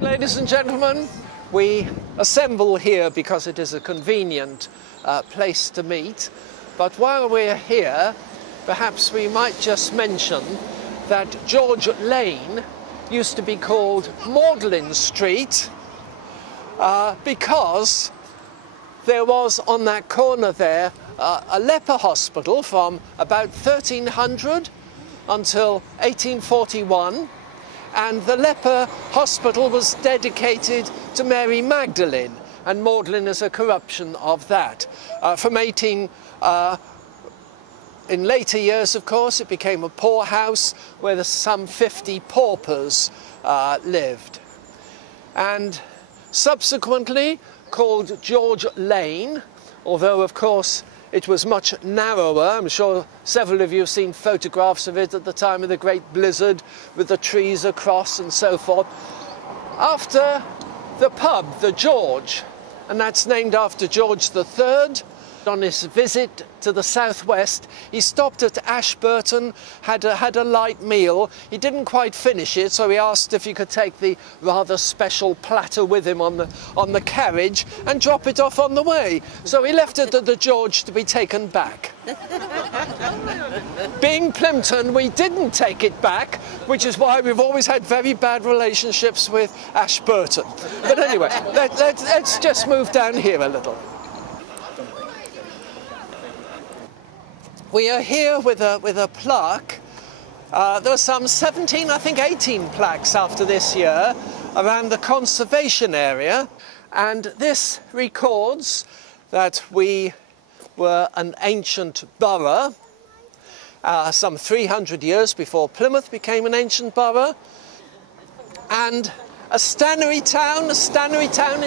Ladies and gentlemen, we assemble here because it is a convenient place to meet. But while we're here, perhaps we might just mention that George Lane used to be called Magdalen Street because there was on that corner there a leper hospital from about 1300 until 1841. And the leper hospital was dedicated to Mary Magdalene, and Magdalene is a corruption of that. In later years, of course, it became a poorhouse where some 50 paupers lived. And subsequently called George Lane, although, of course, it was much narrower. I'm sure several of you have seen photographs of it at the time of the Great Blizzard with the trees across and so forth. After the pub, the George, and that's named after George III. On his visit to the southwest, he stopped at Ashburton, had a light meal. He didn't quite finish it, so he asked if he could take the rather special platter with him on the carriage and drop it off on the way. So he left it at the George to be taken back. Being Plympton, we didn't take it back, which is why we've always had very bad relationships with Ashburton. But anyway, let's just move down here a little. We are here with a plaque. There are some 17, I think 18 plaques after this year around the conservation area, and this records that we were an ancient borough some 300 years before Plymouth became an ancient borough, and a stannery town in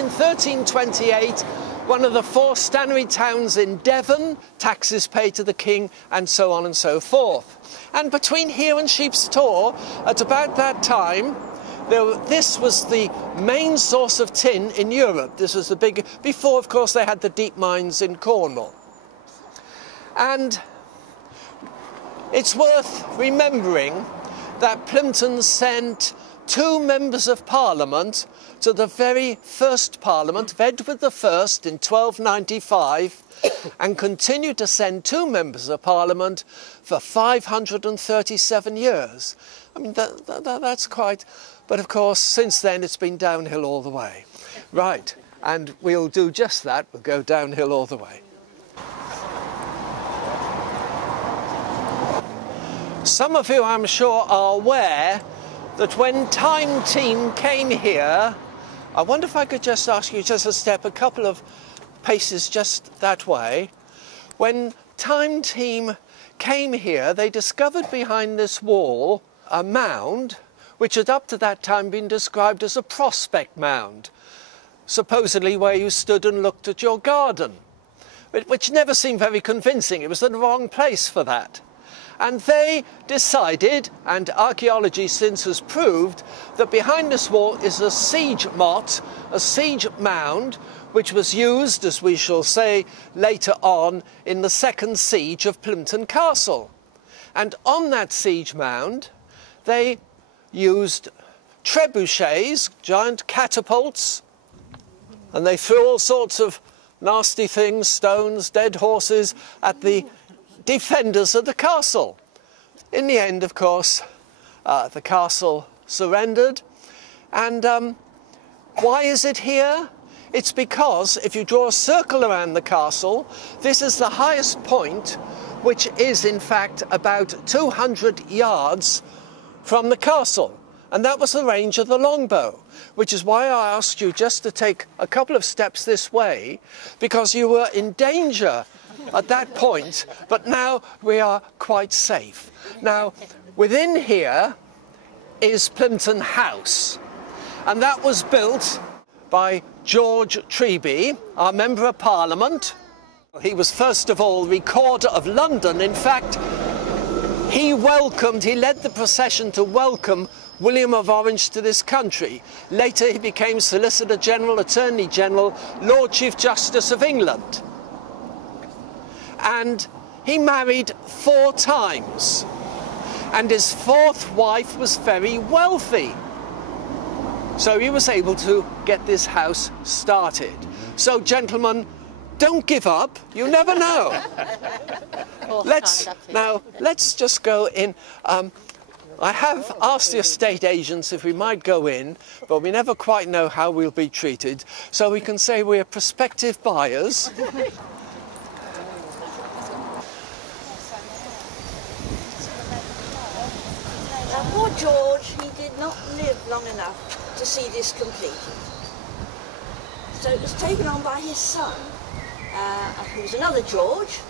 1328, one of the 4 stannery towns in Devon, taxes paid to the king, and so on and so forth. And between here and Sheep's Tor, at about that time, this was the main source of tin in Europe. This was the big, before, of course, they had the deep mines in Cornwall. And it's worth remembering that Plympton sent 2 members of Parliament to the very first Parliament, Edward I in 1295, and continued to send 2 members of Parliament for 537 years. I mean, that's quite... But of course, since then, it's been downhill all the way. Right, and we'll do just that. We'll go downhill all the way. Some of you, I'm sure, are aware that when Time Team came here, I wonder if I could just ask you just to step a couple of paces just that way. When Time Team came here, they discovered behind this wall a mound which had up to that time been described as a prospect mound, supposedly where you stood and looked at your garden, which never seemed very convincing. It was the wrong place for that. And they decided, and archaeology since has proved, that behind this wall is a siege motte, a siege mound, which was used, as we shall say later on, in the second siege of Plympton Castle. And on that siege mound, they used trebuchets, giant catapults, and they threw all sorts of nasty things, stones, dead horses, at the defenders of the castle. In the end, of course, the castle surrendered. And why is it here? It's because if you draw a circle around the castle, this is the highest point, which is in fact about 200 yards from the castle. And that was the range of the longbow, which is why I asked you just to take a couple of steps this way, because you were in danger at that point, but now we are quite safe. Now, within here is Plympton House, and that was built by George Treby, our Member of Parliament. He was first of all Recorder of London. In fact, he led the procession to welcome William of Orange to this country. Later he became Solicitor General, Attorney General, Lord Chief Justice of England. And he married 4 times. And his 4th wife was very wealthy. So he was able to get this house started. So gentlemen, don't give up, you never know. Let's just go in. I have asked the estate agents if we might go in, but we never quite know how we'll be treated. So we can say we're prospective buyers. Now, poor George, he did not live long enough to see this completed. So it was taken on by his son, who was another George,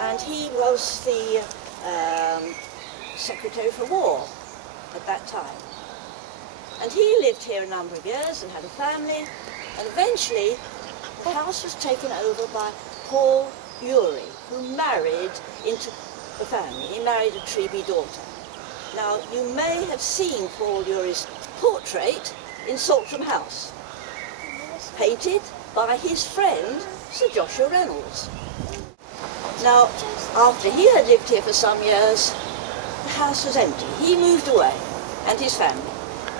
and he was the Secretary for War at that time. And he lived here a number of years and had a family, and eventually the house was taken over by Paul Urey, who married into the family. He married a Treby daughter. Now, you may have seen Paul Urey's portrait in Saltram House, painted by his friend, Sir Joshua Reynolds. Now, after he had lived here for some years, the house was empty. He moved away, and his family.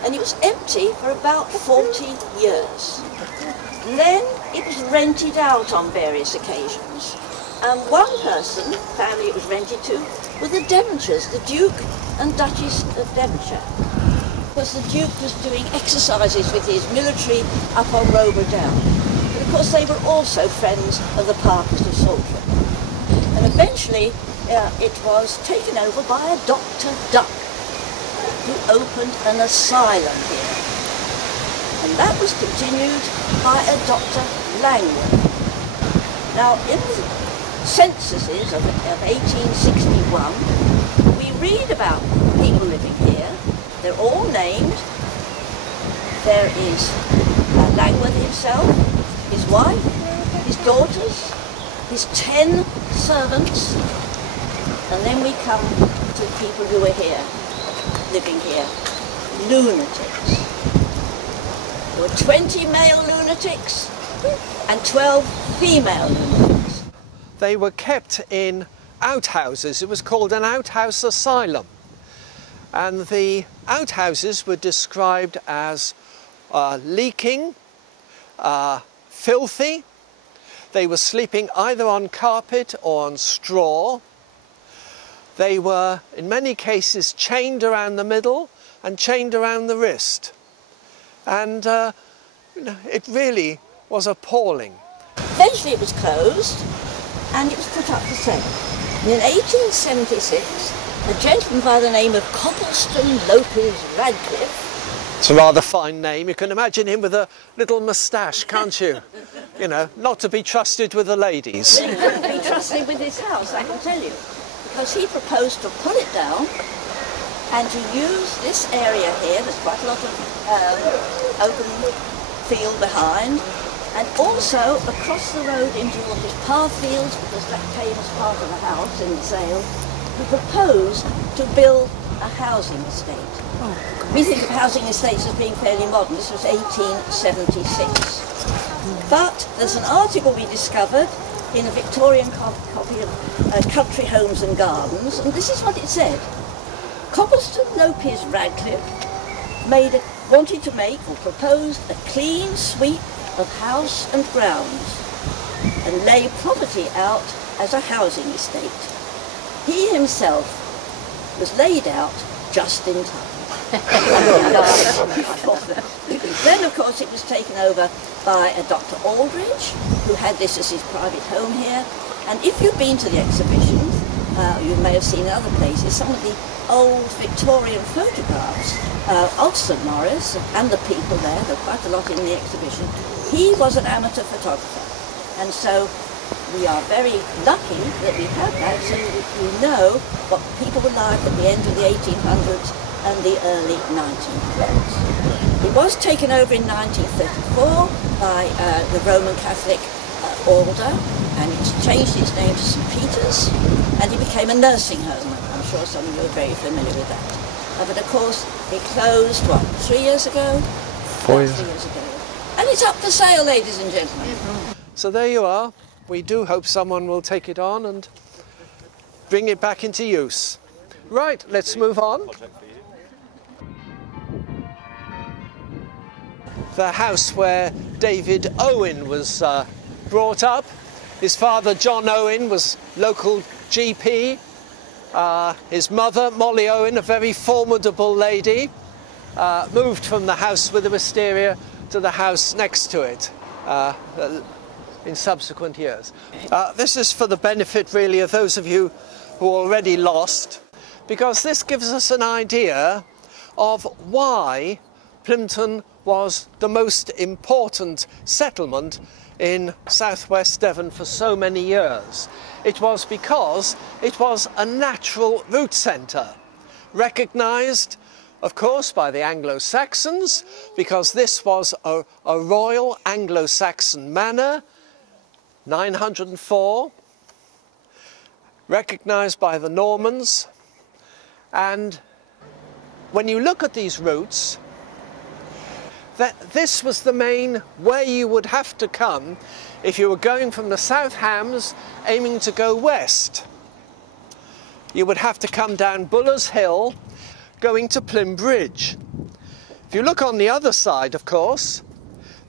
And it was empty for about 40 years. Then it was rented out on various occasions. And one person, family it was rented to, were the Devonshires, the Duke and Duchess of Devonshire. Because the Duke was doing exercises with his military up on Rober Down. But of course they were also friends of the Parkers of Saltram. And eventually it was taken over by a Dr. Duck, who opened an asylum here. And that was continued by a Dr. Langworth. Now, in the censuses of 1861, we read about people living here. They're all named. There is Langworth himself, his wife, his daughters, his 10 servants, and then we come to the people who are here, living here, lunatics. There were 20 male lunatics and 12 female lunatics. They were kept in outhouses. It was called an outhouse asylum. And the outhouses were described as leaking, filthy. They were sleeping either on carpet or on straw. They were, in many cases, chained around the middle and chained around the wrist. And it really was appalling. Eventually it was closed and it was put up for sale. And in 1876, a gentleman by the name of Coppleston-Lopez-Radcliffe. It's a rather fine name. You can imagine him with a little moustache, can't you? You know, not to be trusted with the ladies. He couldn't be trusted with his house, I can tell you. Because he proposed to pull it down and to use this area here, there's quite a lot of open field behind, and also across the road into what is Parfields, because that came as part of the house in the sale, he proposed to build a housing estate. Oh. We think of housing estates as being fairly modern. This was 1876. But there's an article we discovered in a Victorian copy of Country Homes and Gardens, and this is what it said. Coppleston-Lopez-Radcliffe wanted to make or proposed a clean sweep of house and grounds and lay property out as a housing estate. He himself was laid out just in time. Then, of course, it was taken over by a Dr. Aldridge, who had this as his private home here. And if you've been to the exhibition, you may have seen in other places some of the old Victorian photographs of St. Maurice and the people there. There are quite a lot in the exhibition. He was an amateur photographer, and so we are very lucky that we have that, so we know what people were like at the end of the 1800s and the early 1900s. It was taken over in 1934 by the Roman Catholic order, and it's changed its name to St. Peter's, and it became a nursing home. I'm sure some of you are very familiar with that. But of course, it closed, what, 3 years ago? 4 years. 3 years ago. And it's up for sale, ladies and gentlemen. So there you are. We do hope someone will take it on and bring it back into use. Right, let's move on. the house where David Owen was brought up. His father, John Owen, was local GP. His mother, Molly Owen, a very formidable lady, moved from the house with the wisteria to the house next to it in subsequent years. This is for the benefit, really, of those of you who are already lost, because this gives us an idea of why Plympton was the most important settlement in southwest Devon for so many years. It was because it was a natural root centre, recognised, of course, by the Anglo-Saxons, because this was a royal Anglo-Saxon manor, 904, recognised by the Normans. And when you look at these routes, that this was the main way you would have to come if you were going from the South Hams aiming to go west. You would have to come down Buller's Hill going to Plym Bridge. If you look on the other side, of course,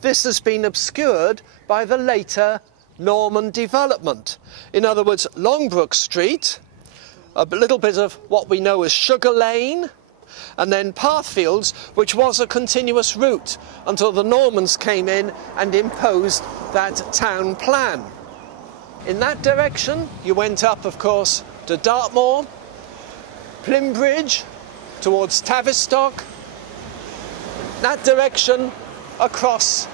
this has been obscured by the later Norman development. In other words, Longbrook Street, a little bit of what we know as Sugar Lane, and then Pathfields, which was a continuous route until the Normans came in and imposed that town plan. In that direction, you went up, of course, to Dartmoor, Plym Bridge, towards Tavistock, that direction across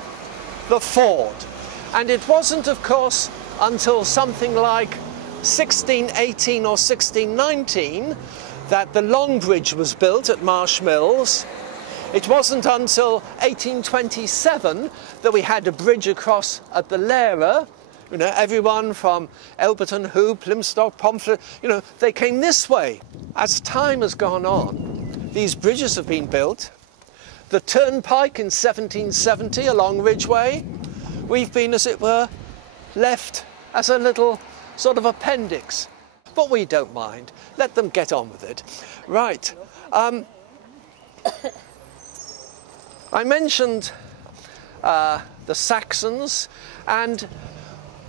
the ford. And it wasn't, of course, until something like 1618 or 1619 that the Long Bridge was built at Marsh Mills. It wasn't until 1827 that we had a bridge across at the Lara. You know, everyone from Elberton, Hoo, Plymstock, Pomfret, you know, they came this way. As time has gone on, these bridges have been built. The turnpike in 1770 along Ridgeway, we've been, as it were, left as a little sort of appendix. But we don't mind. Let them get on with it. Right. I mentioned the Saxons, and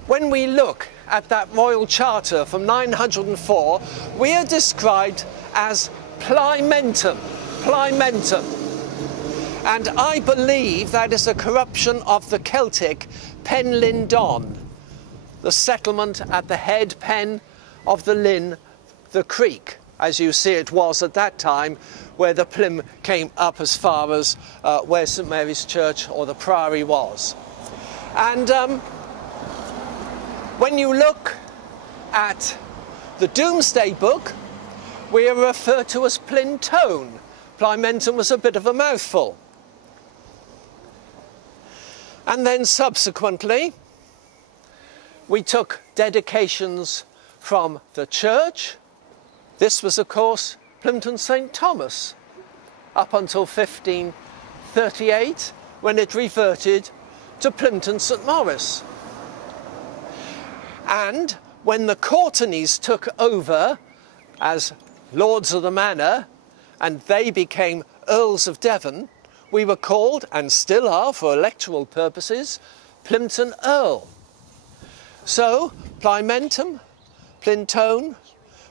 when we look at that royal charter from 904, we are described as Plymentum. Plymentum. And I believe that is a corruption of the Celtic Penlindon, the settlement at the head pen of the Lynn, the creek, as you see it was at that time, where the Plym came up as far as where St Mary's Church or the Priory was. And when you look at the Domesday Book, we are referred to as Plintone. Plymentum was a bit of a mouthful. And then subsequently, we took dedications from the church. This was, of course, Plympton St Thomas, up until 1538, when it reverted to Plympton-St-Maurice. And when the Courtenays took over as lords of the manor, and they became Earls of Devon, we were called, and still are for electoral purposes, Plympton Earl. So, Plymentum, Plintone,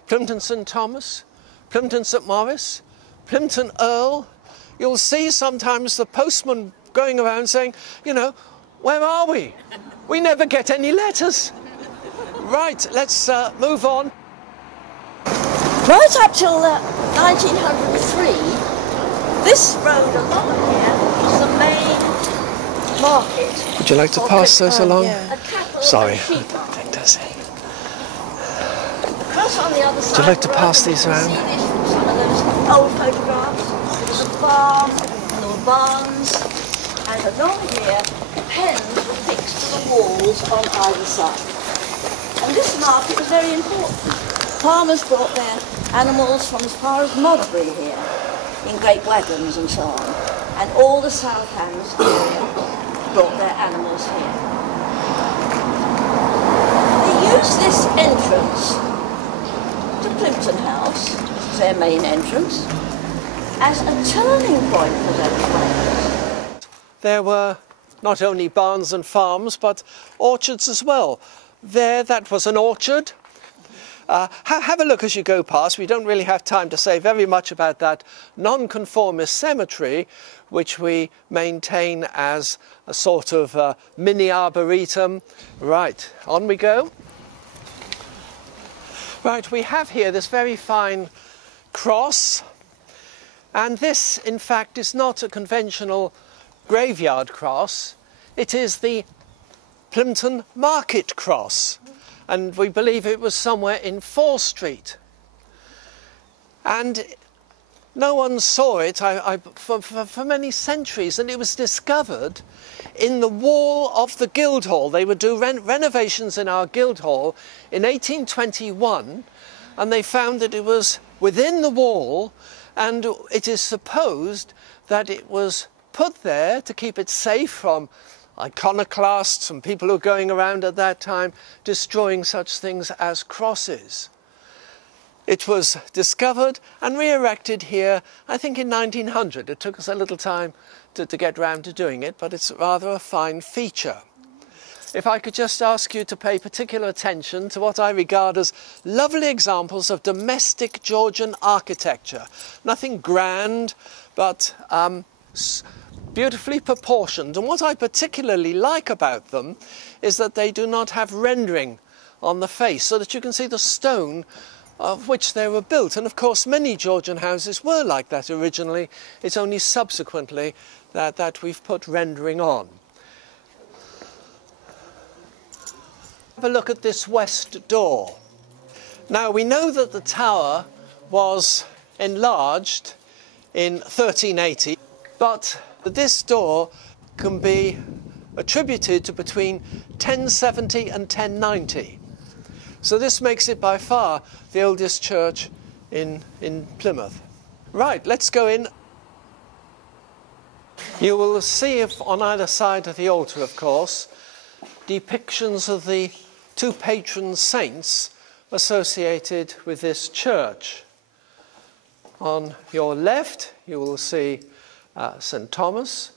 Plympton St Thomas, Plympton St Maurice, Plympton Earl. You'll see sometimes the postman going around saying, you know, where are we? We never get any letters. Right, let's move on. Right up till 1903, this road along here was the main market. Would you like to pass those along? Yeah. Sorry. Across on the other side, would you like to pass these around? See this from some of those old photographs. There was a farm, and there were barns, and along here, pens were fixed to the walls on either side. And this market was very important. Farmers brought their animals from as far as Modbury here, in great wagons and so on. And all the South Hams brought their animals here. They used this entrance to Plympton House, which is their main entrance, as a turning point for their travellers. there were not only barns and farms, but orchards as well. There, that was an orchard. Have a look as you go past. We don't really have time to say very much about that nonconformist cemetery, which we maintain as a sort of mini arboretum. Right, on we go. Right, we have here this very fine cross, and this, in fact, is not a conventional graveyard cross. It is the Plympton Market Cross, and we believe it was somewhere in Fore Street. And no one saw it for many centuries, and it was discovered in the wall of the Guildhall. They would do renovations in our Guildhall in 1821, and they found that it was within the wall, and it is supposed that it was put there to keep it safe from iconoclasts and people who were going around at that time destroying such things as crosses. It was discovered and re-erected here, I think in 1900. It took us a little time to get round to doing it, but it's rather a fine feature. If I could just ask you to pay particular attention to what I regard as lovely examples of domestic Georgian architecture. Nothing grand, but beautifully proportioned. And what I particularly like about them is that they do not have rendering on the face, so that you can see the stone of which they were built. And of course many Georgian houses were like that originally. It's only subsequently that we've put rendering on. Have a look at this west door. Now we know that the tower was enlarged in 1380, but this door can be attributed to between 1070 and 1090. So this makes it by far the oldest church in Plymouth. Right, let's go in. You will see on either side of the altar, of course, depictions of the two patron saints associated with this church. On your left, you will see St. Thomas.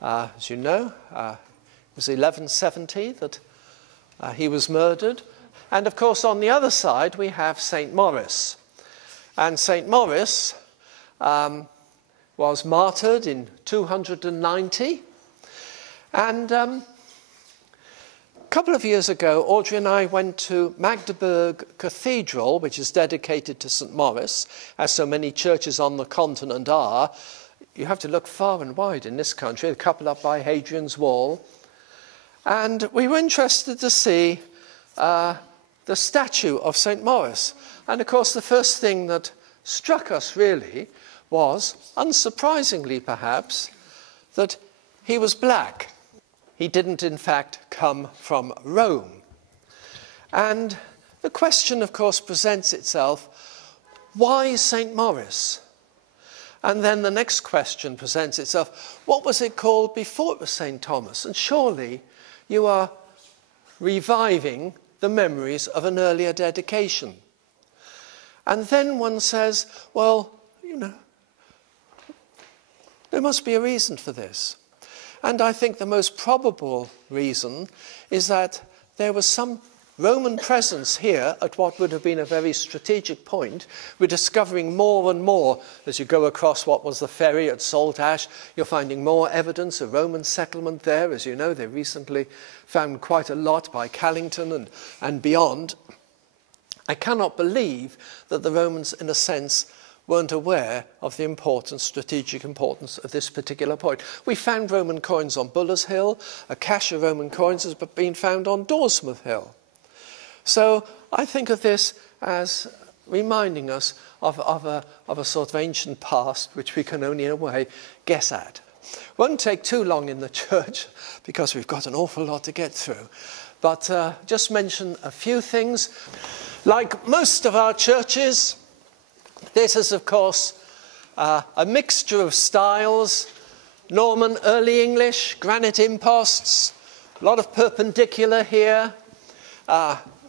As you know, it was 1170 that he was murdered. And of course, on the other side, we have St. Maurice. And St. Maurice was martyred in 290. And a couple of years ago, Audrey and I went to Magdeburg Cathedral, which is dedicated to St. Maurice, as so many churches on the continent are. You have to look far and wide in this country, a couple up by Hadrian's Wall. And we were interested to see the statue of St. Maurice. And of course, the first thing that struck us really was, unsurprisingly perhaps, that he was black. He didn't, in fact, come from Rome. And the question, of course, presents itself, why St. Maurice? And then the next question presents itself, what was it called before it was St. Thomas? And surely you are reviving the memories of an earlier dedication. And then one says, well, you know, there must be a reason for this. And I think the most probable reason is that there was some Roman presence here at what would have been a very strategic point. We're discovering more and more as you go across what was the ferry at Saltash. You're finding more evidence of Roman settlement there. As you know, they recently found quite a lot by Callington and beyond. I cannot believe that the Romans, in a sense, weren't aware of the importance, strategic importance of this particular point. We found Roman coins on Buller's Hill. A cache of Roman coins has been found on Dorsmouth Hill. So I think of this as reminding us of a sort of ancient past which we can only in a way guess at. Won't take too long in the church because we've got an awful lot to get through. But just mention a few things. Like most of our churches, this is of course a mixture of styles. Norman, Early English, granite imposts, a lot of perpendicular here.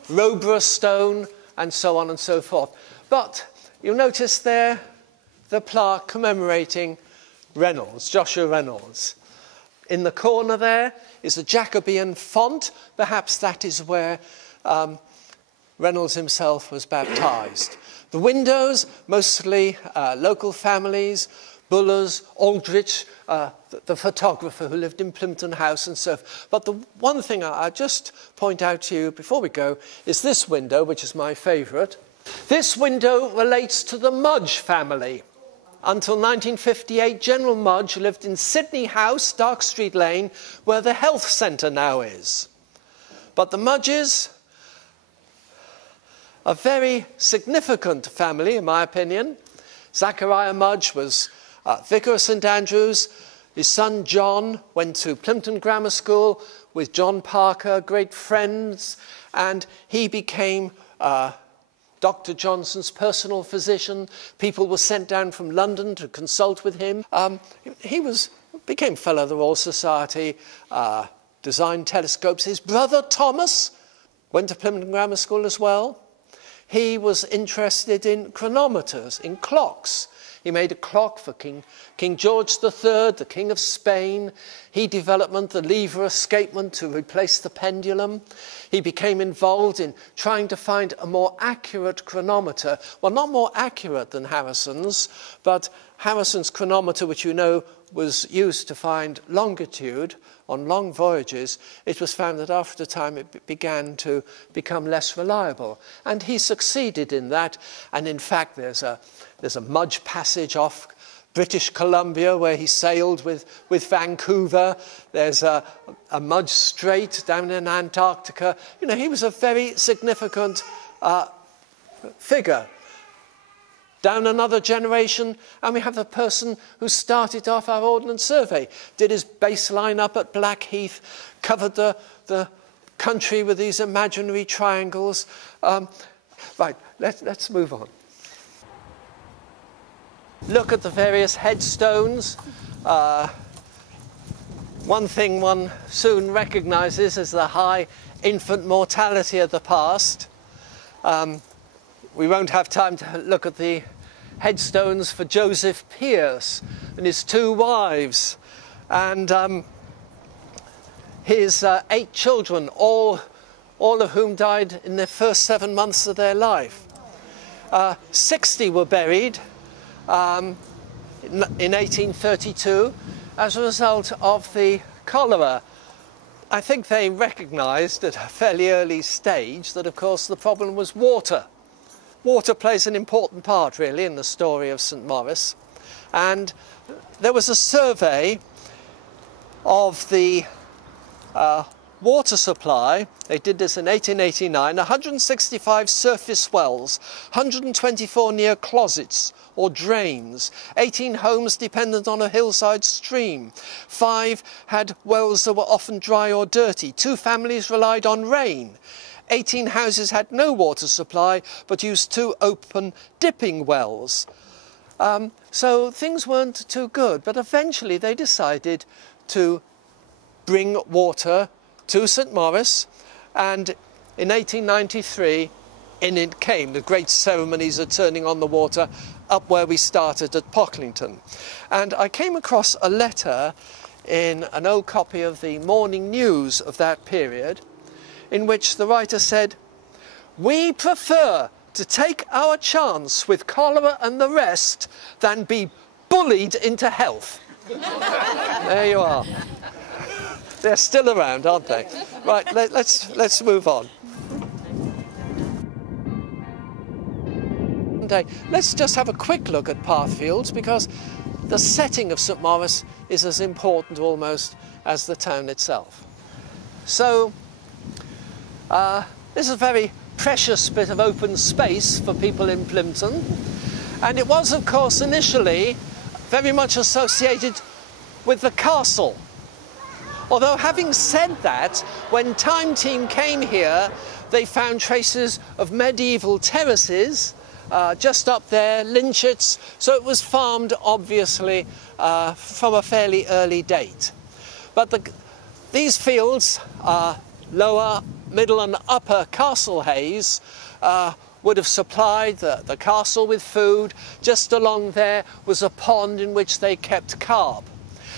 Robra stone, and so on and so forth. But you'll notice there the plaque commemorating Reynolds, Joshua Reynolds. in the corner there is a Jacobean font. Perhaps that is where Reynolds himself was baptised. The windows, mostly local families, Buller's, Aldrich, the photographer who lived in Plympton House and so forth. But the one thing I just point out to you before we go is this window, which is my favourite. This window relates to the Mudge family. Until 1958, General Mudge lived in Sydney House, Dark Street Lane, where the health centre now is. But the Mudges, a very significant family, in my opinion. Zachariah Mudge was Vicar of St Andrews. His son John went to Plympton Grammar School with John Parker, great friends, and he became Dr. Johnson's personal physician. People were sent down from London to consult with him. He became Fellow of the Royal Society, designed telescopes. His brother Thomas went to Plympton Grammar School as well. He was interested in chronometers, in clocks. He made a clock for King George III, the King of Spain. He developed the lever escapement to replace the pendulum. He became involved in trying to find a more accurate chronometer. Well, not more accurate than Harrison's, but Harrison's chronometer, which you know was used to find longitude on long voyages, it was found that after a time it began to become less reliable. And he succeeded in that. And in fact, there's a Mudge passage off British Columbia where he sailed with Vancouver. There's a Mudge Strait down in Antarctica. You know, he was a very significant figure. Down another generation, and we have the person who started off our Ordnance Survey, did his baseline up at Blackheath, covered the country with these imaginary triangles. Right, let's move on. Look at the various headstones. One thing one soon recognises is the high infant mortality of the past. We won't have time to look at the headstones for Joseph Pierce and his 2 wives and his 8 children, all of whom died in the first 7 months of their life. 60 were buried in 1832 as a result of the cholera. I think they recognised at a fairly early stage that, of course, the problem was water. Water plays an important part, really, in the story of St Maurice. And there was a survey of the water supply. They did this in 1889. 165 surface wells, 124 near closets or drains, 18 homes dependent on a hillside stream, 5 had wells that were often dry or dirty, 2 families relied on rain, 18 houses had no water supply but used 2 open dipping wells. So things weren't too good, but eventually they decided to bring water to St Maurice, and in 1893 in it came, the great ceremonies of turning on the water up where we started at Pocklington. And I came across a letter in an old copy of the Morning News of that period, in which the writer said, "We prefer to take our chance with cholera and the rest than be bullied into health." There you are. They're still around, aren't they? Right, let's move on. Let's just have a quick look at Parthfields, because the setting of St Maurice is as important almost as the town itself. So, this is a very precious bit of open space for people in Plympton, and it was, of course, initially very much associated with the castle. Although, having said that, when Time Team came here, they found traces of medieval terraces just up there, lynchets, so it was farmed, obviously, from a fairly early date. But these fields, lower, middle and upper Castlehays, would have supplied the castle with food. Just along there was a pond in which they kept carp.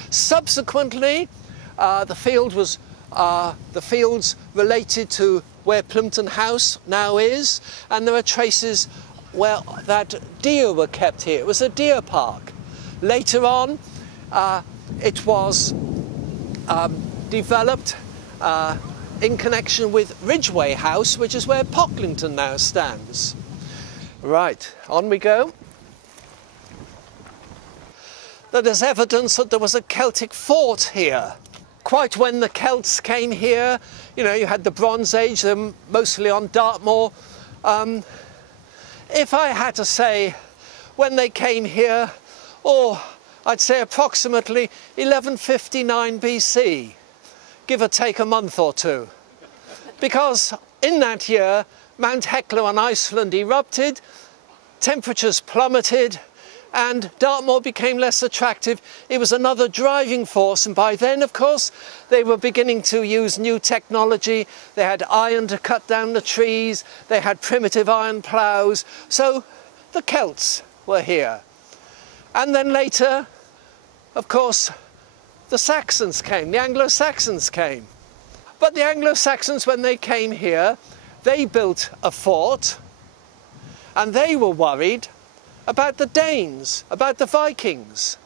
Subsequently, the field was the fields related to where Plympton House now is, and there are traces where that deer were kept here. It was a deer park. Later on, it was developed in connection with Ridgeway House, which is where Pocklington now stands. Right, on we go. There's evidence that there was a Celtic fort here. Quite when the Celts came here, you know, you had the Bronze Age, they're mostly on Dartmoor. If I had to say when they came here, I'd say approximately 1159 BC, give or take a month or two. Because in that year, Mount Hecla on Iceland erupted, temperatures plummeted, and Dartmoor became less attractive. It was another driving force, and by then, of course, they were beginning to use new technology. They had iron to cut down the trees, they had primitive iron ploughs, so the Celts were here. And then later, of course, the Saxons came, the Anglo-Saxons came. But the Anglo-Saxons, when they came here, they built a fort, and they were worried about the Danes, about the Vikings.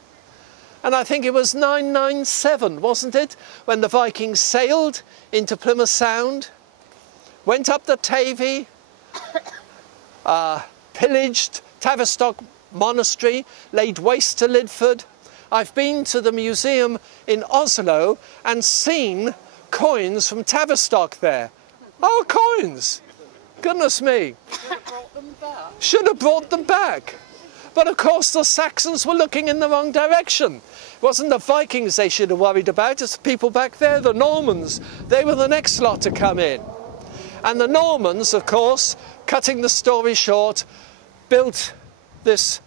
And I think it was 997, wasn't it, when the Vikings sailed into Plymouth Sound, went up the Tavy, pillaged Tavistock Monastery, laid waste to Lidford. I've been to the museum in Oslo and seen coins from Tavistock there. Our coins! Goodness me. Should have brought them back. But of course the Saxons were looking in the wrong direction. It wasn't the Vikings they should have worried about, it's the people back there, the Normans. They were the next lot to come in. And the Normans, of course, cutting the story short, built this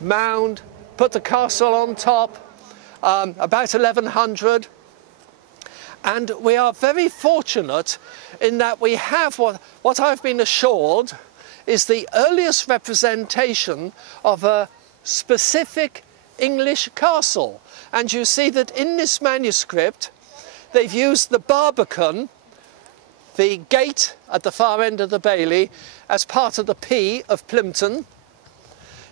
mound, put the castle on top, about 1100. And we are very fortunate in that we have what I've been assured is the earliest representation of a specific English castle. And you see that in this manuscript, they've used the barbican, the gate at the far end of the bailey, as part of the P of Plympton.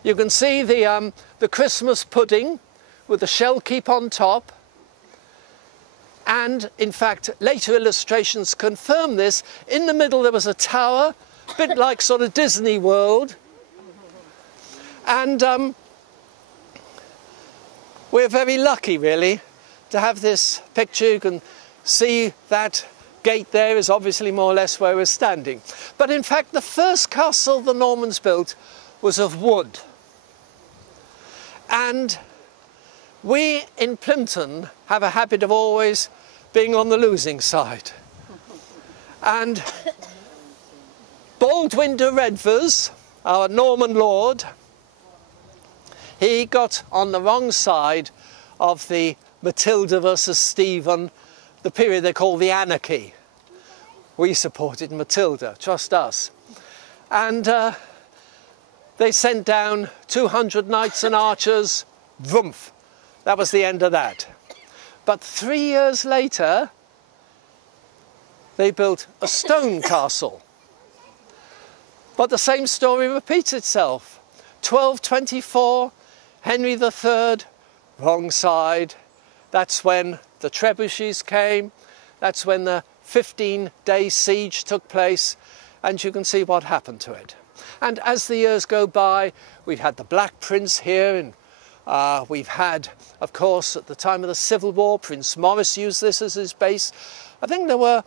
You can see the Christmas pudding with the shell keep on top. And in fact, later illustrations confirm this. In the middle there was a tower, a bit like sort of Disney World. And we're very lucky really to have this picture. You can see that gate there is obviously more or less where we're standing. But in fact the first castle the Normans built was of wood. And we in Plympton have a habit of always being on the losing side. And Baldwin de Redvers, our Norman lord, he got on the wrong side of the Matilda versus Stephen, the period they call the Anarchy. We supported Matilda, trust us. And they sent down 200 knights and archers, vroomf. That was the end of that. But 3 years later, they built a stone castle. But the same story repeats itself. 1224, Henry III, wrong side. That's when the trebuchets came. That's when the 15-day siege took place. And you can see what happened to it. And as the years go by, we've had the Black Prince here, and we've had, of course, at the time of the Civil War, Prince Maurice used this as his base. I think there were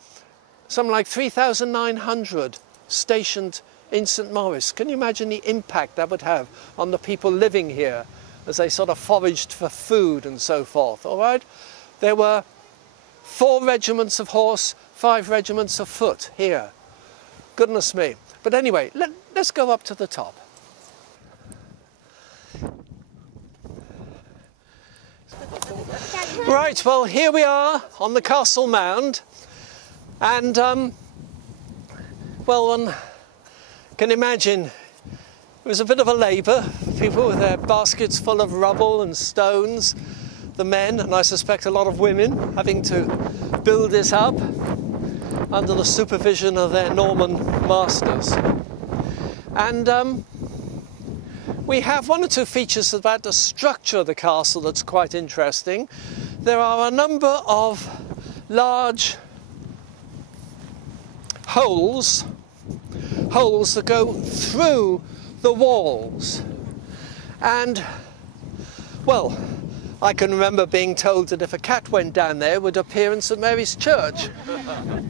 something like 3,900 stationed in St. Maurice. Can you imagine the impact that would have on the people living here as they sort of foraged for food and so forth, all right? There were 4 regiments of horse, 5 regiments of foot here. Goodness me. But anyway, let's go up to the top. Right, well, here we are on the castle mound. And, well, one can imagine it was a bit of a labour. People with their baskets full of rubble and stones. the men, and I suspect a lot of women, having to build this up under the supervision of their Norman masters. And we have one or two features about the structure of the castle that's quite interesting. There are a number of large holes that go through the walls. And, well, I can remember being told that if a cat went down there, it would appear in St Mary's Church.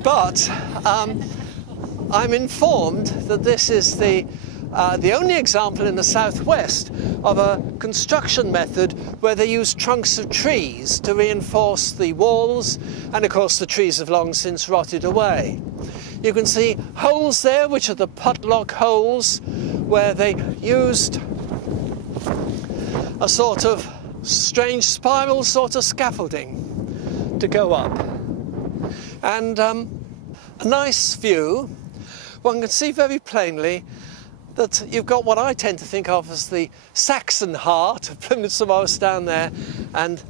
But I'm informed that this is the only example in the southwest of a construction method where they use trunks of trees to reinforce the walls, and of course the trees have long since rotted away. You can see holes there, which are the putlock holes, where they used a sort of strange spiral sort of scaffolding to go up. And a nice view. One can see very plainly that you've got what I tend to think of as the Saxon heart of Plympton-St-Maurice down there, and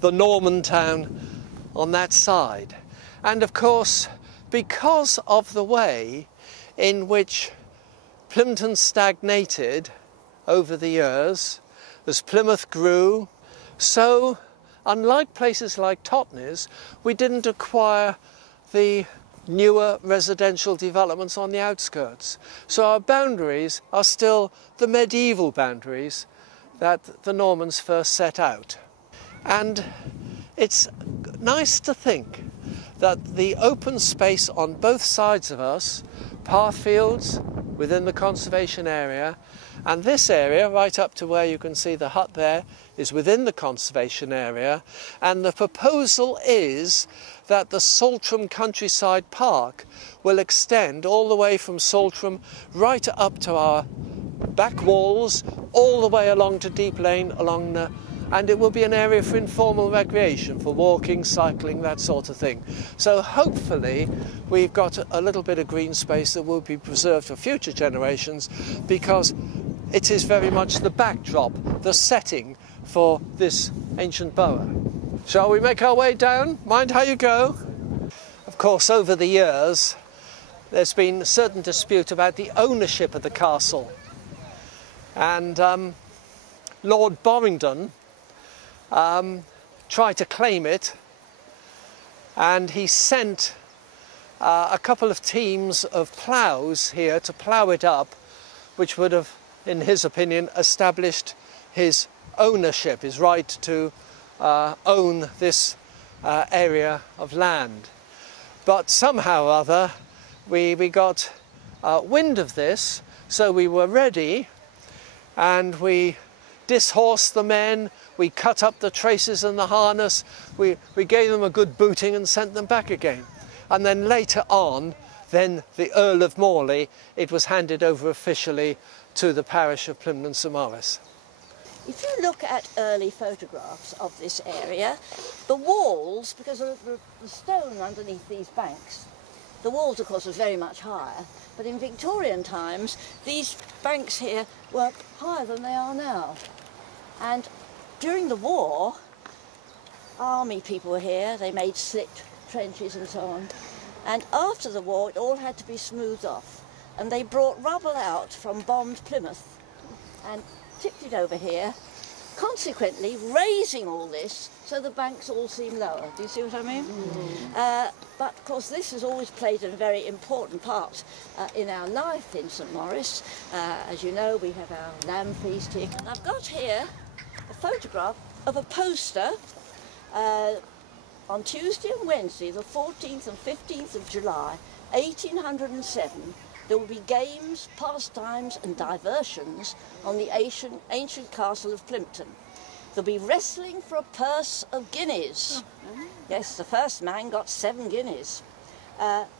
the Norman town on that side. And of course, because of the way in which Plympton stagnated over the years, as Plymouth grew, so unlike places like Totnes, we didn't acquire the newer residential developments on the outskirts. So our boundaries are still the medieval boundaries that the Normans first set out. And it's nice to think that the open space on both sides of us, path fields within the conservation area, and this area right up to where you can see the hut there is within the conservation area, and the proposal is that the Saltram Countryside Park will extend all the way from Saltram right up to our back walls, all the way along to Deep Lane, and it will be an area for informal recreation, for walking, cycling, that sort of thing. So hopefully we've got a little bit of green space that will be preserved for future generations, because it is very much the backdrop, the setting for this ancient borough. Shall we make our way down? Mind how you go? Of course, over the years, there's been a certain dispute about the ownership of the castle. And Lord Borringdon tried to claim it, and he sent a couple of teams of ploughs here to plough it up, which would have, in his opinion, established his ownership, his right to own this area of land. But somehow or other we got wind of this, so we were ready, and we dishorsed the men, we cut up the traces and the harness, we gave them a good booting and sent them back again. And then later on, then the Earl of Morley, it was handed over officially to the parish of Plympton-St-Maurice. If you look at early photographs of this area, the walls, because of the stone underneath these banks, the walls of course were very much higher, but in Victorian times these banks here were higher than they are now. And during the war, army people were here, they made slit trenches and so on, and after the war it all had to be smoothed off, and they brought rubble out from bombed Plymouth and tipped it over here, consequently raising all this so the banks all seem lower. Do you see what I mean? But of course this has always played a very important part in our life in St Maurice. As you know, we have our lamb feast here. And I've got here a photograph of a poster on Tuesday and Wednesday, the 14th and 15th of July, 1807. There will be games, pastimes and diversions on the ancient castle of Plympton. There'll be wrestling for a purse of guineas. Yes, the first man got 7 guineas.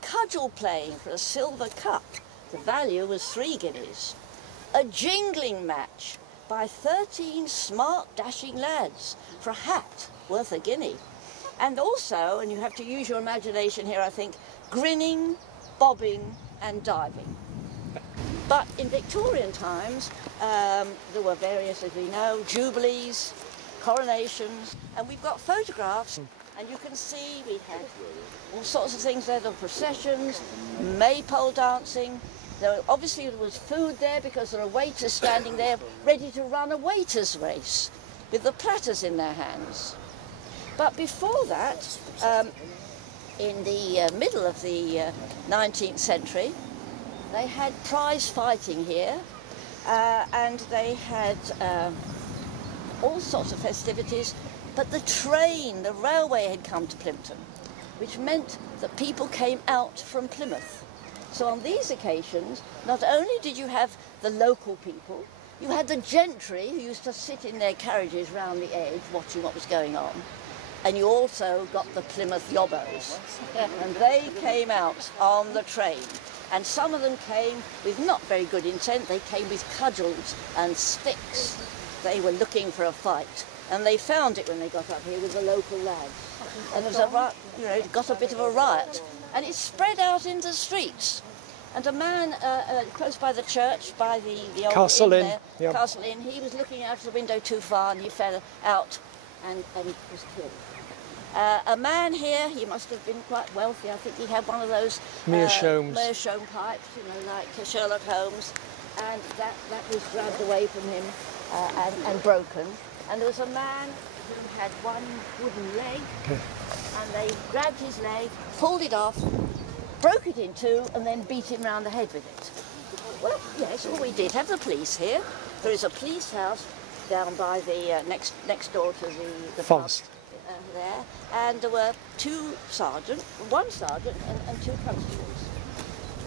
Cudgel playing for a silver cup. The value was 3 guineas. A jingling match by 13 smart dashing lads for a hat worth a guinea. And also, and you have to use your imagination here I think, grinning, bobbing and diving. But in Victorian times there were various, as we know, jubilees, coronations, and we've got photographs, and you can see we had all sorts of things there, the processions, maypole dancing. Obviously there was food there because there are waiters standing there ready to run a waiters' race with the platters in their hands. But before that, in the middle of the 19th century, they had prize fighting here, and they had all sorts of festivities, but the railway had come to Plympton, which meant that people came out from Plymouth. So on these occasions, not only did you have the local people, you had the gentry who used to sit in their carriages round the edge watching what was going on, and you also got the Plymouth yobbos, and they came out on the train. And some of them came with not very good intent. They came with cudgels and sticks. They were looking for a fight, and they found it when they got up here with the local lads. And there was it got a bit of a riot, and it spread out into the streets. And a man close by the church, by the old Castle inn Inn, there, Castle Inn, he was looking out of the window too far, and he fell out and was killed. A man here, he must have been quite wealthy. I think he had one of those meerschaum pipes, like Sherlock Holmes, and that was grabbed away from him and broken. And there was a man who had one wooden leg, and they grabbed his leg, pulled it off, broke it in two, and then beat him round the head with it. Well, yes, well, we did have the police here. There is a police house down by the next door to the forest. There, and there were one sergeant and two constables.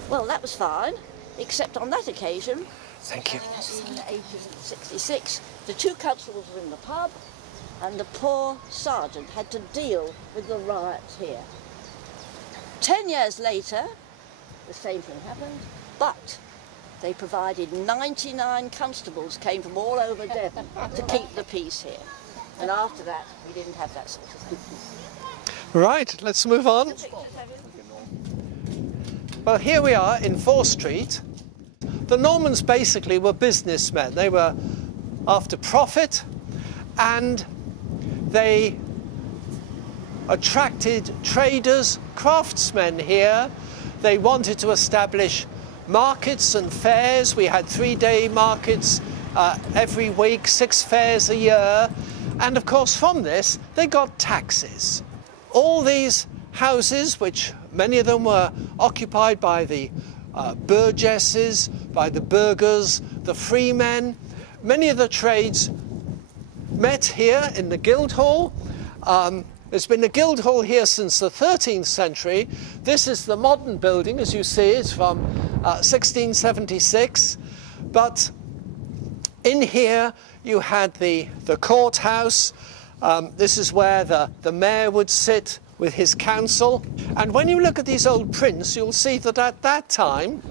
Well, that was fine, except on that occasion, Thank you. in 1866, the two constables were in the pub, and the poor sergeant had to deal with the riots here. 10 years later, the same thing happened, but they provided 99 constables came from all over Devon to keep the peace here. And after that, we didn't have that sort of thing. Right, let's move on. Well, here we are in Fore Street. The Normans basically were businessmen. They were after profit, and they attracted traders, craftsmen here. They wanted to establish markets and fairs. We had 3-day markets every week, 6 fairs a year. And of course, from this, they got taxes. All these houses, which many of them were occupied by the burgesses, by the burghers, the freemen, many of the trades met here in the Guildhall. There's been a Guildhall here since the 13th century. This is the modern building, as you see. It's from 1676. But in here, you had the courthouse. This is where the mayor would sit with his council. And when you look at these old prints, you'll see that at that time,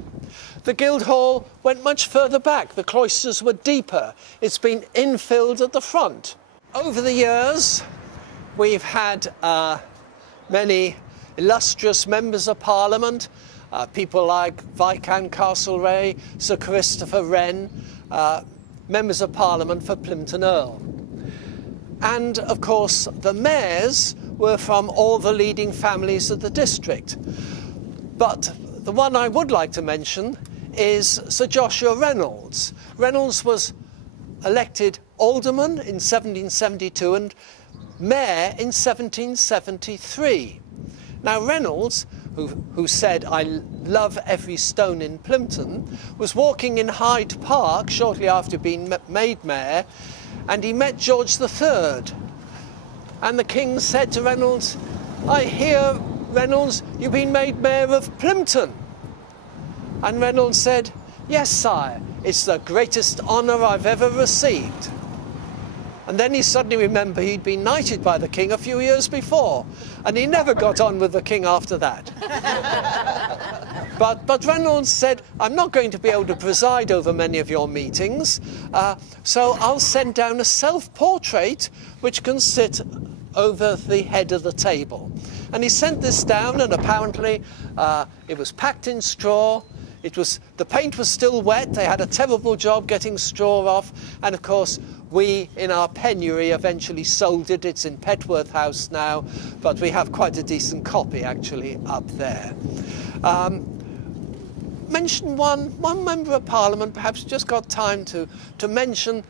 the Guildhall went much further back. The cloisters were deeper. It's been infilled at the front. Over the years, we've had many illustrious members of Parliament, people like Viscount Castlereagh, Sir Christopher Wren, members of Parliament for Plympton Earl. And of course the mayors were from all the leading families of the district. But the one I would like to mention is Sir Joshua Reynolds. Reynolds was elected alderman in 1772 and mayor in 1773. Now Reynolds, who said, "I love every stone in Plympton," was walking in Hyde Park shortly after being made mayor, and he met George III. And the king said to Reynolds, "I hear, Reynolds, you've been made mayor of Plympton." And Reynolds said, "Yes, sire, it's the greatest honour I've ever received." And then he suddenly remembered he'd been knighted by the king a few years before, and he never got on with the king after that. But Reynolds said, "I'm not going to be able to preside over many of your meetings, so I'll send down a self-portrait which can sit over the head of the table." And he sent this down, and apparently it was packed in straw. The paint was still wet. They had a terrible job getting straw off, and of course We, in our penury, eventually sold it. It's in Petworth House now, but we have quite a decent copy actually up there. Mention one member of Parliament, perhaps just got time to mention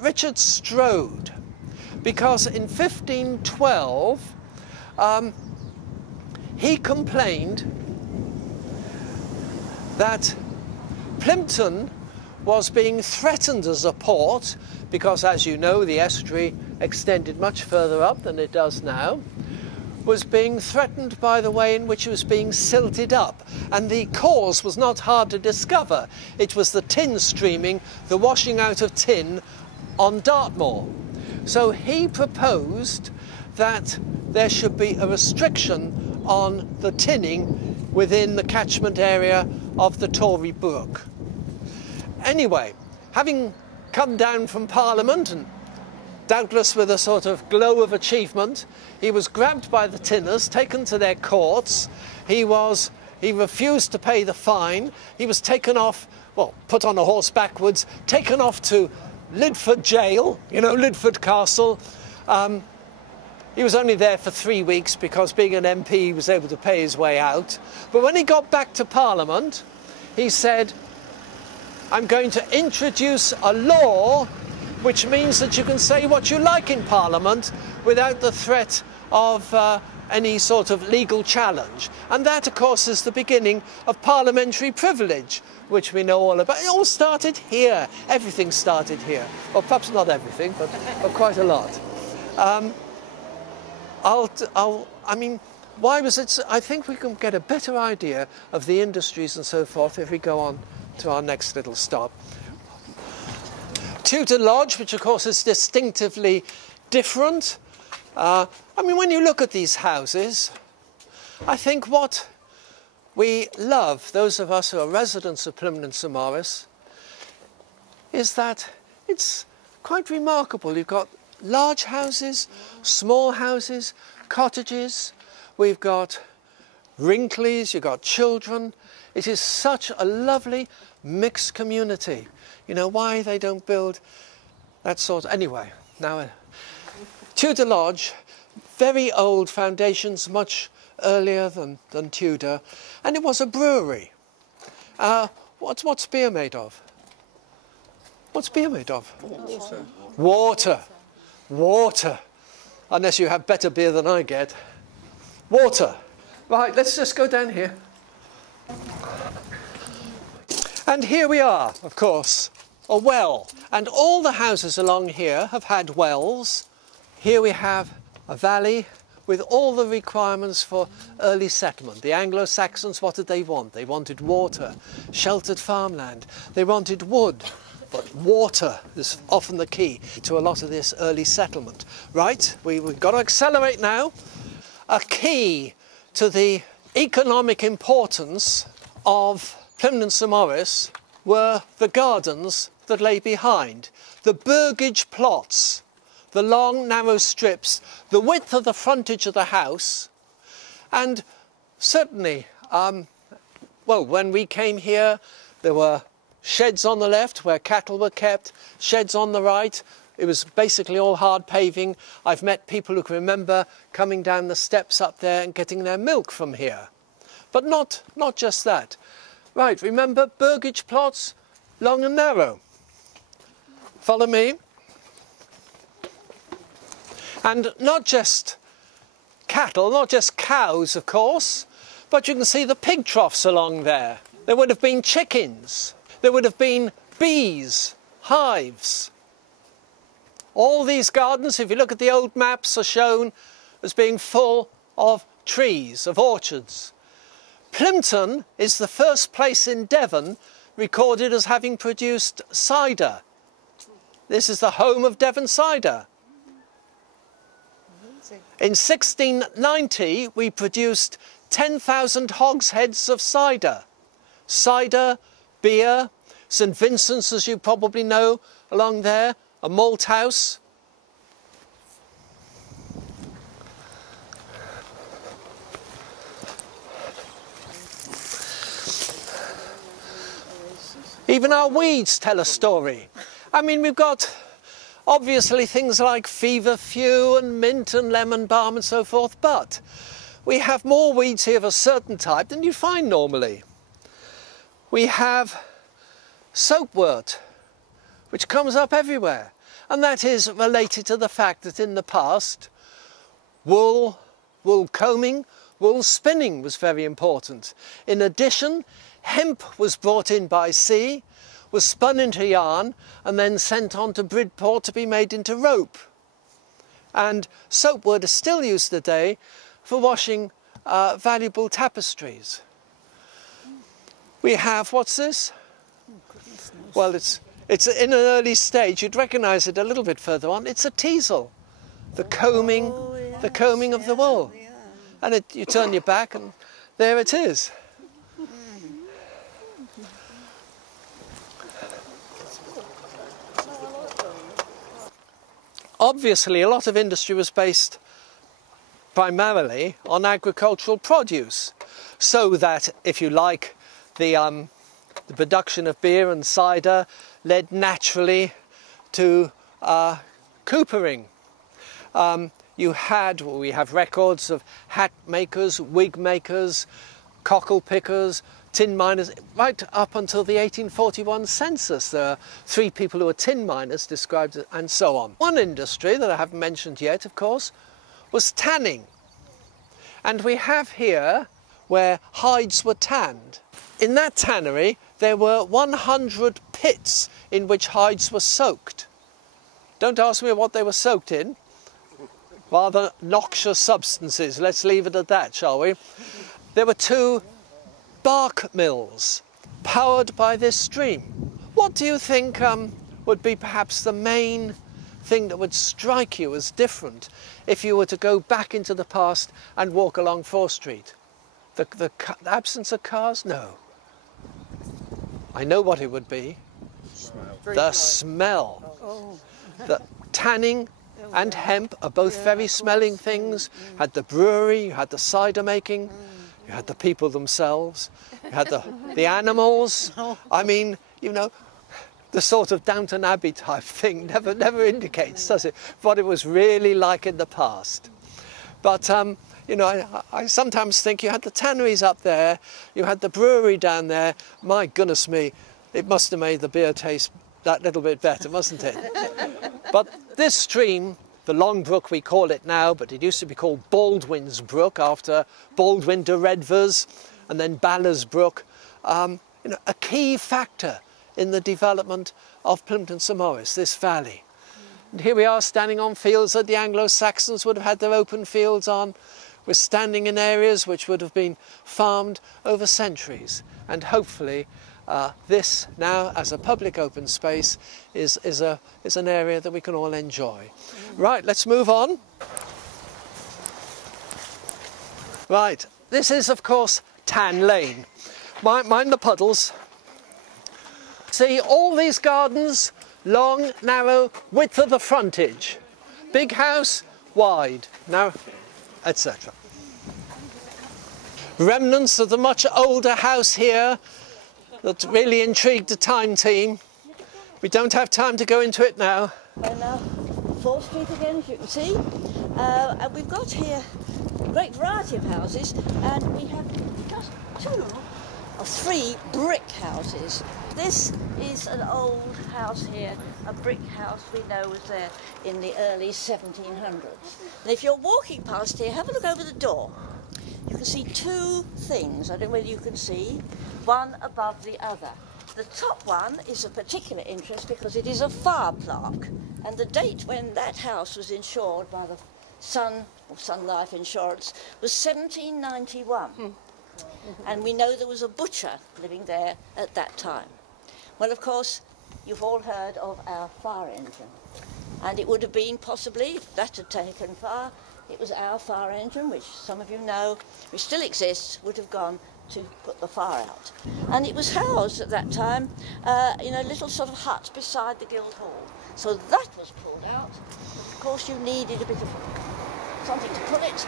Richard Strode, because in 1512 he complained that Plympton was being threatened as a port because, as you know, the estuary extended much further up than it does now, was being threatened by the way in which it was being silted up. And the cause was not hard to discover. It was the tin streaming, the washing out of tin on Dartmoor. So he proposed that there should be a restriction on the tinning within the catchment area of the Tory Brook. Anyway, having come down from Parliament, and doubtless with a sort of glow of achievement, he was grabbed by the tinners, taken to their courts. He refused to pay the fine. He was taken off, well, put on a horse backwards, taken off to Lidford Jail, you know, Lidford Castle. He was only there for 3 weeks because, being an MP, he was able to pay his way out. But when he got back to Parliament, he said, I'm going to introduce a law which means that you can say what you like in Parliament without the threat of any sort of legal challenge. And that, of course, is the beginning of parliamentary privilege, which we know all about. It all started here. Everything started here. Well, perhaps not everything, but quite a lot. I mean, why was it? I think we can get a better idea of the industries and so forth if we go on to our next little stop. Tudor Lodge, which of course is distinctively different. I mean, when you look at these houses, I think what we love, those of us who are residents of Plympton-St-Maurice, is that it's quite remarkable. You've got large houses, small houses, cottages, we've got wrinklies, you've got children. It is such a lovely mixed community. You know why they don't build that sort of... Anyway, now Tudor Lodge, very old foundations, much earlier than Tudor, and it was a brewery. What's beer made of? What's beer made of? Water. Water. Water. Unless you have better beer than I get. Water. Right, let's just go down here. And here we are, of course, a well. And all the houses along here have had wells. Here we have a valley with all the requirements for early settlement. The Anglo-Saxons, what did they want? They wanted water, sheltered farmland. They wanted wood, but water is often the key to a lot of this early settlement. Right, we've got to accelerate now. A key to the economic importance of Plympton-St-Maurice were the gardens that lay behind, the burgage plots, the long narrow strips, the width of the frontage of the house. And certainly, well, when we came here, there were sheds on the left where cattle were kept, sheds on the right. It was basically all hard paving. I've met people who can remember coming down the steps up there and getting their milk from here. But not just that. Right, remember, burgage plots, long and narrow. Follow me. And not just cattle, not just cows, of course, but you can see the pig troughs along there. There would have been chickens. There would have been bees, hives. All these gardens, if you look at the old maps, are shown as being full of trees, of orchards. Plympton is the first place in Devon recorded as having produced cider. This is the home of Devon cider. In 1690, we produced 10,000 hogsheads of cider. Cider, beer, St Vincent's, as you probably know, along there, a malt house. Even our weeds tell a story. I mean, we've got Obviously things like feverfew and mint and lemon balm and so forth, but we have more weeds here of a certain type than you find normally. We have soapwort, which comes up everywhere, and that is related to the fact that in the past wool combing, wool spinning was very important. In addition, hemp was brought in by sea, was spun into yarn and then sent on to Bridport to be made into rope. And soapwood is still used today for washing valuable tapestries. We have, what's this? Well, it's in an early stage. You'd recognise it a little bit further on. It's a teasel, the combing of the wool. And you turn your back and there it is. Obviously, a lot of industry was based primarily on agricultural produce, so that, if you like, the production of beer and cider led naturally to coopering. We have records of hat makers, wig makers, cockle pickers, tin miners, right up until the 1841 census. There are 3 people who were tin miners described, and so on. One industry that I haven't mentioned yet, of course, was tanning. And we have here where hides were tanned. In that tannery, there were 100 pits in which hides were soaked. Don't ask me what they were soaked in. Rather noxious substances. Let's leave it at that, shall we? There were 2 bark mills powered by this stream. What do you think would be perhaps the main thing that would strike you as different if you were to go back into the past and walk along Fore Street? The absence of cars? No. I know what it would be. The smell. Oh. The tanning and hemp are both very smelling things. You had the brewery, you had the cider making, you had the people themselves, you had the animals. I mean, you know, the sort of Downton Abbey type thing never indicates, does it, what it was really like in the past. But, you know, I sometimes think you had the tanneries up there, you had the brewery down there. My goodness me, it must have made the beer taste that little bit better, mustn't it? But this stream, the Long Brook we call it now, but it used to be called Baldwin's Brook after Baldwin de Redvers, and then Ballar's Brook, you know, a key factor in the development of Plympton-St-Maurice, this valley. And here we are standing on fields that the Anglo-Saxons would have had their open fields on. We're standing in areas which would have been farmed over centuries, and hopefully this now as a public open space is an area that we can all enjoy. Right, let's move on. Right, this is of course Tan Lane. Mind the puddles. See all these gardens, long, narrow, width of the frontage. Big house, wide, narrow, etc. Remnants of the much older house here that really intrigued the time team. We don't have time to go into it now. We're now Fore Street again, as you can see. And we've got here a great variety of houses, and we have just 2 or 3 brick houses. This is an old house here, a brick house we know was there in the early 1700s. And if you're walking past here, have a look over the door. You can see 2 things, I don't know whether you can see, one above the other. The top one is of particular interest because it is a fire plaque, and the date when that house was insured by the Sun Life Insurance was 1791. And we know there was a butcher living there at that time. Well, of course, you've all heard of our fire engine, and it would have been possibly, if that had taken fire, it was our fire engine, which some of you know, which still exists, would have gone to put the fire out. And it was housed at that time in a little sort of hut beside the Guildhall. So that was pulled out. Of course, you needed a bit of something to pull it.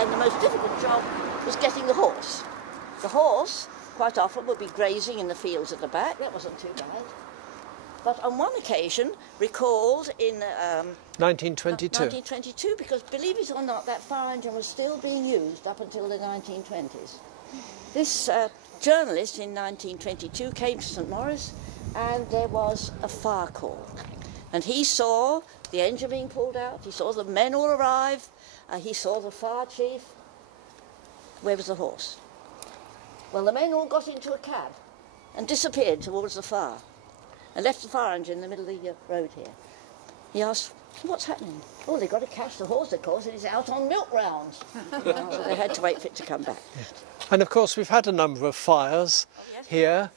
And the most difficult job was getting the horse. The horse, quite often, would be grazing in the fields at the back. That wasn't too bad. but on one occasion recalled in 1922. Because believe it or not, that fire engine was still being used up until the 1920s. This journalist in 1922 came to St. Maurice, and there was a fire call. And he saw the engine being pulled out, he saw the men all arrive, he saw the fire chief. Where was the horse? Well, the men all got into a cab and disappeared towards the fire and left the fire engine in the middle of the road here. He asked, what's happening? Oh, they've got to catch the horse, of course, and it's out on milk rounds. So they had to wait for it to come back. And of course, we've had a number of fires here.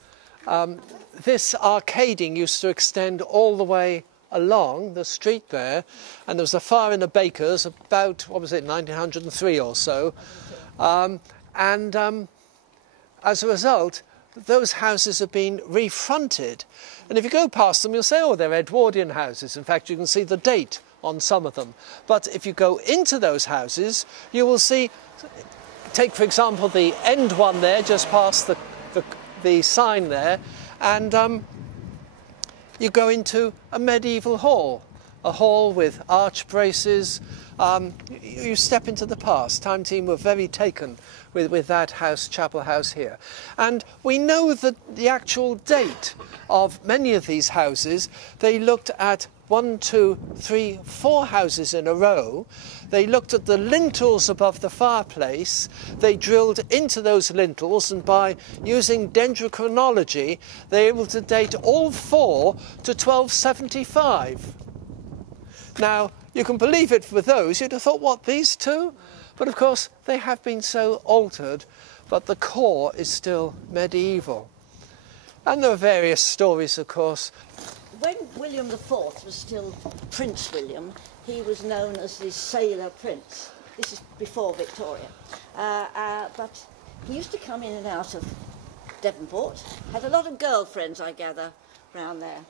This arcading used to extend all the way along the street there, and there was a fire in the baker's about, what was it, 1903 or so. As a result, those houses have been refronted. And if you go past them, you'll say, oh, they're Edwardian houses. In fact, you can see the date on some of them. But if you go into those houses, you will see, take, for example, the end one there, just past the sign there, and you go into a medieval hall, a hall with arch braces. You step into the past. Time Team were very taken with that house, Chapel House here. And we know that the actual date of many of these houses, they looked at 1, 2, 3, 4 houses in a row. They looked at the lintels above the fireplace. They drilled into those lintels, and by using dendrochronology, they were able to date all 4 to 1275. Now, you can believe it for those. You'd have thought, what, these two? But of course, they have been so altered, but the core is still medieval. And there are various stories, of course. When William IV was still Prince William, he was known as the Sailor Prince. This is before Victoria. But he used to come in and out of Devonport, had a lot of girlfriends, I gather, round there.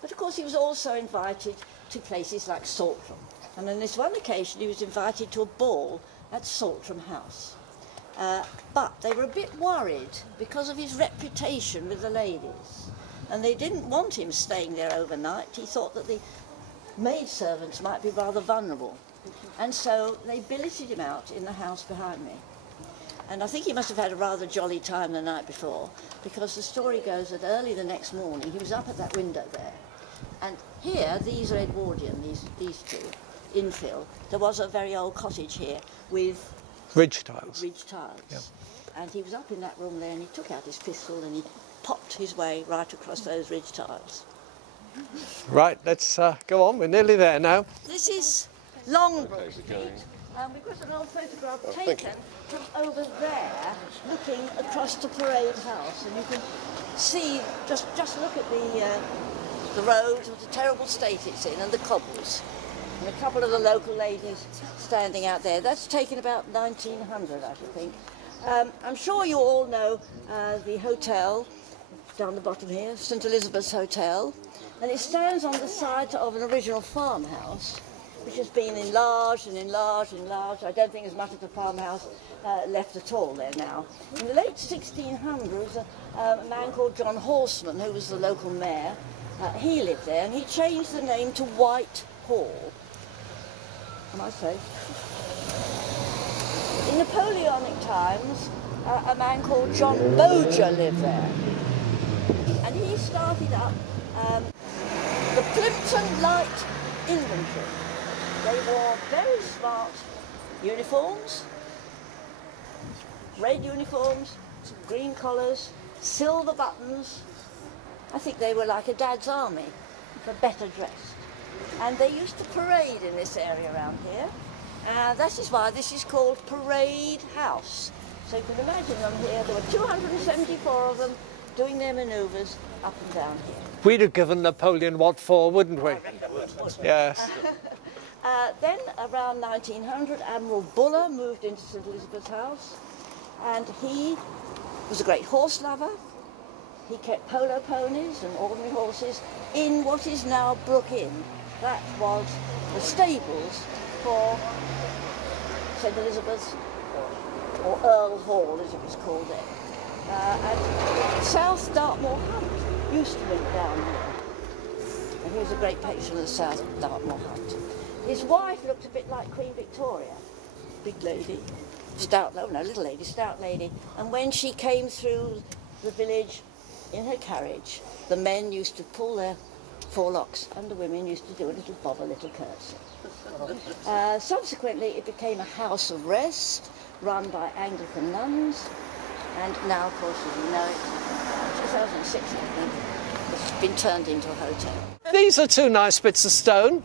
But of course, he was also invited to places like Saltram. And on this one occasion, he was invited to a ball at Saltram House. But they were a bit worried because of his reputation with the ladies. And they didn't want him staying there overnight. He thought that the maidservants might be rather vulnerable. And so they billeted him out in the house behind me. And I think he must have had a rather jolly time the night before, because the story goes that early the next morning he was up at that window there. And here, these are Edwardian, these two, infill. There was a very old cottage here with ridge tiles. Yep. And he was up in that room there, and he took out his pistol and he popped his way right across those ridge tiles. Right, let's go on. We're nearly there now. This is Longtime Street. We've got an old photograph taken from over there, looking across the Parade House, and you can see, just look at the road, what a terrible state it's in, and the cobbles. And a couple of the local ladies standing out there. That's taken about 1900, I should think. I'm sure you all know the hotel down the bottom here, St Elizabeth's Hotel, and it stands on the site of an original farmhouse, which has been enlarged and enlarged and enlarged. I don't think there's much of the farmhouse left at all there now. In the late 1600s, a man called John Horseman, who was the local mayor, he lived there, and he changed the name to White Hall. Am I safe? In Napoleonic times, a man called John Boger lived there, and he started up the Plympton Light Infantry. They wore very smart uniforms, red uniforms, green collars, silver buttons. I think they were like a dad's army, but better dressed. And they used to parade in this area around here. That is why this is called Parade House. So you can imagine them here. There were 274 of them doing their manoeuvres up and down here. We'd have given Napoleon what for, wouldn't we? Yes. Then, around 1900, Admiral Buller moved into St Elizabeth's House, and he was a great horse lover. He kept polo ponies and ordinary horses in what is now Brook Inn. That was the stables for St Elizabeth's, or Earl Hall as it was called then. And South Dartmoor Hunt used to live down here. And he was a great patron of the South Dartmoor Hunt. His wife looked a bit like Queen Victoria. Big lady, stout, no, little lady, stout lady. And when she came through the village in her carriage, the men used to pull their forelocks and the women used to do a little bob, a little curtsy. Subsequently, it became a house of rest run by Anglican nuns. And now, of course, as you know it, 2006, I think, it's been turned into a hotel. These are two nice bits of stone.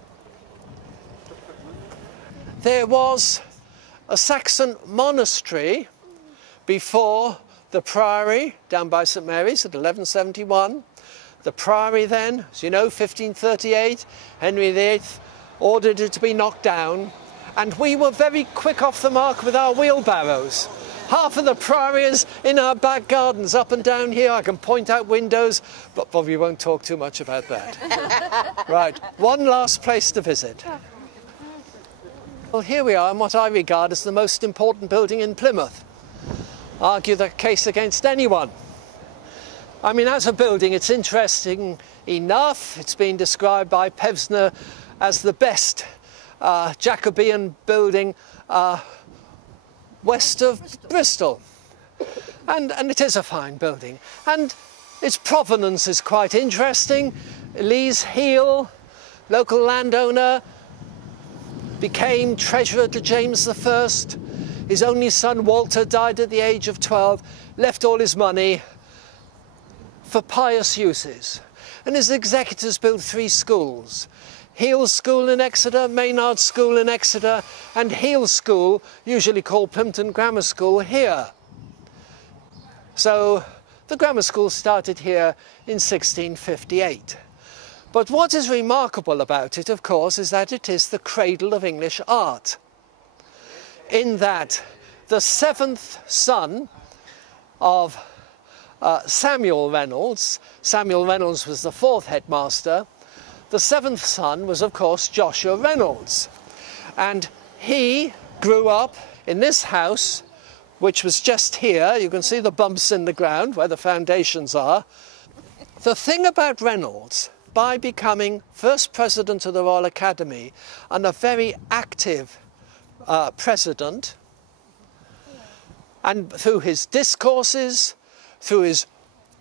There was a Saxon monastery before the priory down by St Mary's at 1171. The priory then, as you know, 1538, Henry VIII ordered it to be knocked down, and we were very quick off the mark with our wheelbarrows. Half of the priory is in our back gardens, up and down here. I can point out windows, but probably won't talk too much about that. Right, one last place to visit. Well, here we are in what I regard as the most important building in Plymouth. Argue that case against anyone. I mean, as a building, it's interesting enough. It's been described by Pevsner as the best Jacobean building west of Bristol. And it is a fine building. And its provenance is quite interesting. Lees Heel, local landowner, became treasurer to James I. His only son Walter died at the age of 12, left all his money for pious uses. And his executors built 3 schools. Heel's School in Exeter, Maynard's School in Exeter, and Heel's School, usually called Plympton Grammar School, here. So the grammar school started here in 1658. But what is remarkable about it, of course, is that it is the cradle of English art, in that the 7th son of Samuel Reynolds was the 4th headmaster, the 7th son was, of course, Joshua Reynolds. And he grew up in this house, which was just here. You can see the bumps in the ground where the foundations are. The thing about Reynolds, by becoming first president of the Royal Academy and a very active president, and through his discourses, through his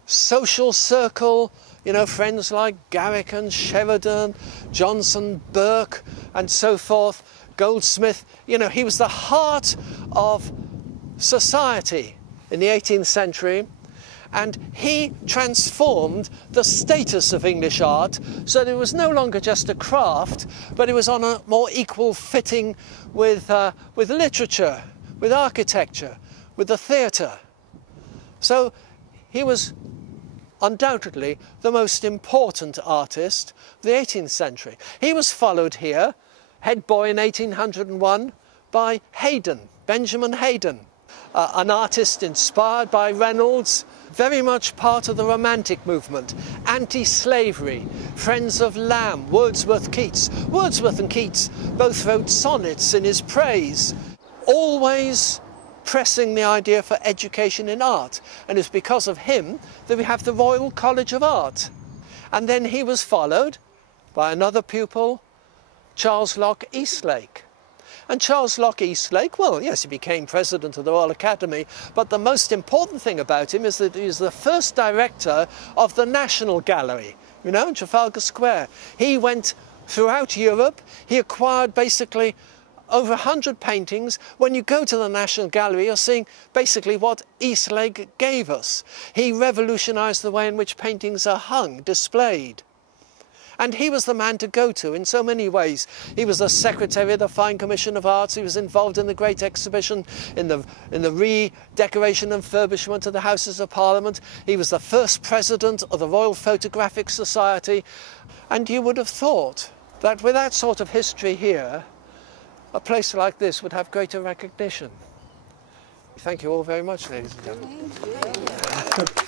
social circle, you know, friends like Garrick and Sheridan, Johnson, Burke, and so forth, Goldsmith, you know, he was the heart of society in the 18th century. And he transformed the status of English art so that it was no longer just a craft, but it was on a more equal footing with literature, with architecture, with the theatre. So he was undoubtedly the most important artist of the 18th century. He was followed here, head boy in 1801, by Haydn, Benjamin Haydn, an artist inspired by Reynolds, very much part of the Romantic movement, anti-slavery, friends of Lamb, Wordsworth, Keats. Wordsworth and Keats both wrote sonnets in his praise, always pressing the idea for education in art. And it's because of him that we have the Royal College of Art. And then he was followed by another pupil, Charles Locke Eastlake. And Charles Locke Eastlake, well, yes, he became president of the Royal Academy, but the most important thing about him is that he was the first director of the National Gallery, you know, in Trafalgar Square. He went throughout Europe. He acquired basically over 100 paintings. When you go to the National Gallery, you're seeing basically what Eastlake gave us. He revolutionized the way in which paintings are hung, displayed. And he was the man to go to in so many ways. He was the secretary of the Fine Commission of Arts. He was involved in the Great Exhibition, in the redecoration and furbishment of the Houses of Parliament. He was the first president of the Royal Photographic Society. And you would have thought that with that sort of history here, a place like this would have greater recognition. Thank you all very much, ladies and gentlemen. Thank you.